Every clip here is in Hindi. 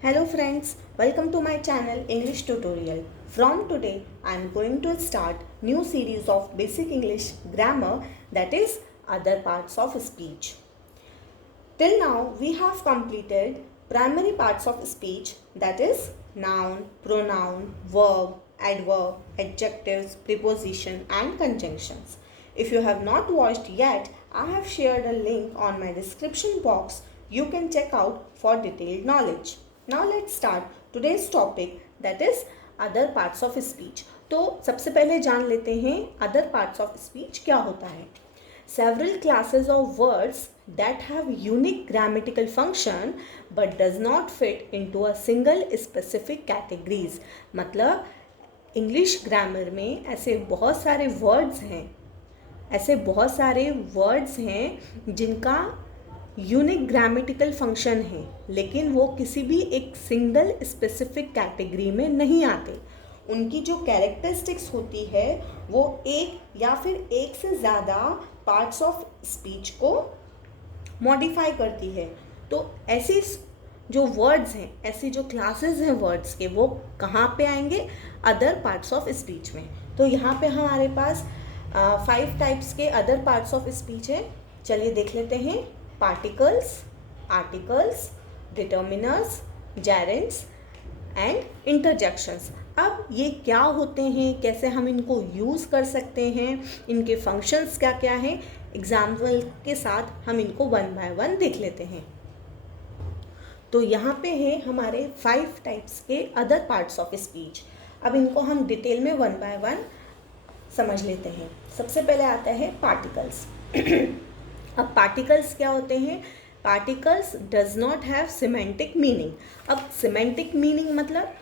Hello friends, welcome to my channel English Tutorial. From today I am going to start new series of basic English grammar, that is other parts of speech. Till now we have completed primary parts of speech, that is noun, pronoun, verb, adverb, adjectives, preposition and conjunctions. If you have not watched yet, I have shared a link on my description box. You can check out for detailed knowledge. Now let's start today's topic, that is other parts of speech. तो सबसे पहले जान लेते हैं other parts of speech क्या होता है. Several classes of words that have unique grammatical function but does not fit into a single specific categories. मतलब इंग्लिश ग्रामर में ऐसे बहुत सारे वर्ड्स हैं जिनका यूनिक ग्रामेटिकल फंक्शन है, लेकिन वो किसी भी एक सिंगल स्पेसिफिक कैटेगरी में नहीं आते. उनकी जो कैरेक्टरिस्टिक्स होती है वो एक या फिर एक से ज़्यादा पार्ट्स ऑफ स्पीच को मॉडिफाई करती है. तो ऐसी जो वर्ड्स हैं, ऐसी जो क्लासेस हैं वर्ड्स के, वो कहाँ पे आएंगे? अदर पार्ट्स ऑफ स्पीच में. तो यहाँ पे हमारे पास 5 टाइप्स के अदर पार्ट्स ऑफ स्पीच है. चलिए देख लेते हैं. Particles, articles, determiners, gerunds and interjections. अब ये क्या होते हैं, कैसे हम इनको यूज़ कर सकते हैं, इनके फंक्शंस क्या क्या हैं, एग्जाम्पल के साथ हम इनको वन बाय वन देख लेते हैं. तो यहाँ पे है हमारे 5 टाइप्स के अदर पार्ट्स ऑफ स्पीच. अब इनको हम डिटेल में वन बाय वन समझ लेते हैं. सबसे पहले आता है पार्टिकल्स. अब पार्टिकल्स क्या होते हैं? Particles does not have semantic meaning. अब सिमेंटिक मीनिंग मतलब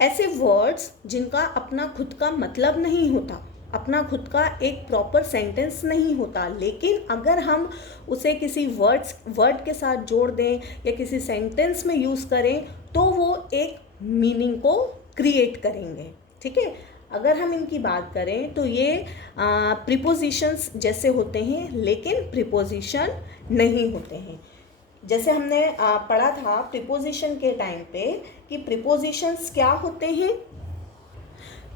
ऐसे वर्ड्स जिनका अपना खुद का मतलब नहीं होता, अपना खुद का एक प्रॉपर सेंटेंस नहीं होता, लेकिन अगर हम उसे किसी वर्ड के साथ जोड़ दें या किसी सेंटेंस में यूज़ करें तो वो एक मीनिंग को क्रिएट करेंगे. ठीक है. अगर हम इनकी बात करें तो ये प्रीपोजिशंस जैसे होते हैं, लेकिन प्रीपोजिशन नहीं होते हैं. जैसे हमने पढ़ा था प्रीपोजिशन के टाइम पे कि प्रीपोजिशंस क्या होते हैं.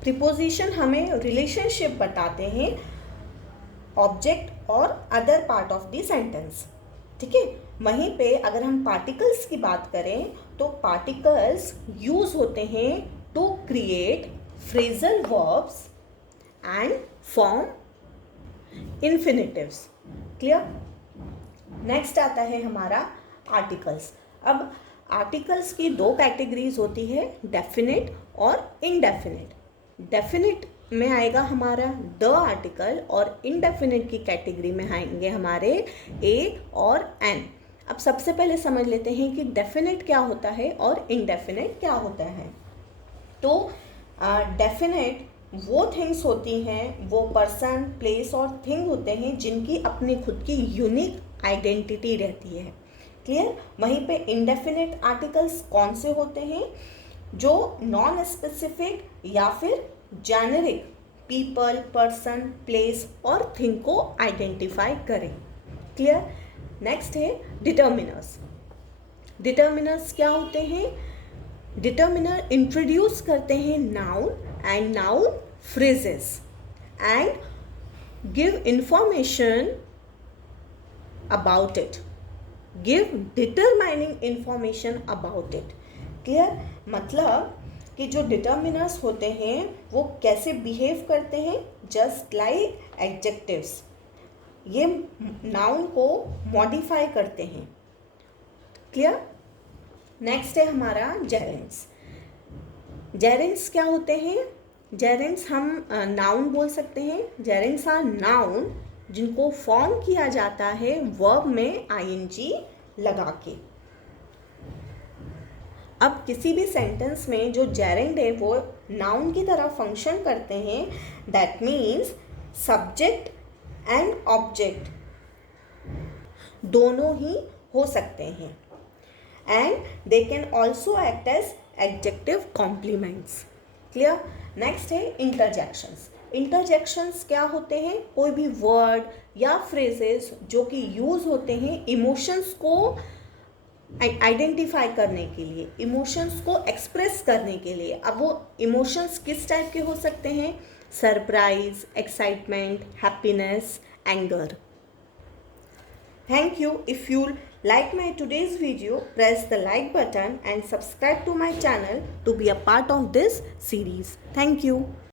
प्रीपोजिशन हमें रिलेशनशिप बताते हैं ऑब्जेक्ट और other part of the sentence. ठीक है. वहीं पे अगर हम पार्टिकल्स की बात करें तो पार्टिकल्स यूज़ होते हैं to create phrasal verbs and form infinitives. Clear? Next आता है हमारा आर्टिकल्स. अब आर्टिकल्स की 2 कैटेगरीज होती है, डेफिनेट और इनडेफिनेट. डेफिनेट में आएगा हमारा द आर्टिकल और इनडेफिनेट की कैटेगरी में आएंगे हमारे ए और एन. अब सबसे पहले समझ लेते हैं कि डेफिनेट क्या होता है और इनडेफिनेट क्या होता है. तो डेफिनेट वो थिंग्स होती हैं, वो पर्सन, प्लेस और थिंग होते हैं जिनकी अपनी खुद की यूनिक आइडेंटिटी रहती है. क्लियर. वहीं पे इनडेफिनेट आर्टिकल्स कौन से होते हैं? जो नॉन स्पेसिफिक या फिर जेनेरिक पीपल, पर्सन, प्लेस और थिंग को आइडेंटिफाई करें. क्लियर. नेक्स्ट है डिटर्मिनर्स. डिटर्मिनर्स क्या होते हैं? डिटर्मिनर इंट्रोड्यूस करते हैं noun and noun phrases and give information about it, give determining information about it. Clear. मतलब कि जो डिटर्मिनर्स होते हैं वो कैसे बिहेव करते हैं? Just like adjectives. ये नाउन को मॉडिफाई करते हैं. क्लियर. नेक्स्ट है हमारा जेरेंड्स. जेरेंड्स क्या होते हैं? जेरेंड्स हम नाउन बोल सकते हैं. जेरेंड्स आर नाउन जिनको फॉर्म किया जाता है वर्ब में आईएनजी लगा के. अब किसी भी सेंटेंस में जो जेरेंड है वो नाउन की तरह फंक्शन करते हैं. That means subject and object दोनों ही हो सकते हैं. And they can also act as adjective complements. Clear? Next है interjections. Interjections क्या होते हैं? कोई भी word या phrases जो कि यूज़ होते हैं इमोशंस को आइडेंटिफाई करने के लिए, इमोशंस को एक्सप्रेस करने के लिए। अब वो इमोशंस किस टाइप के हो सकते हैं? Surprise, excitement, happiness, anger. Thank you. If you like my today's video, press the like button and subscribe to my channel to be a part of this series. Thank you.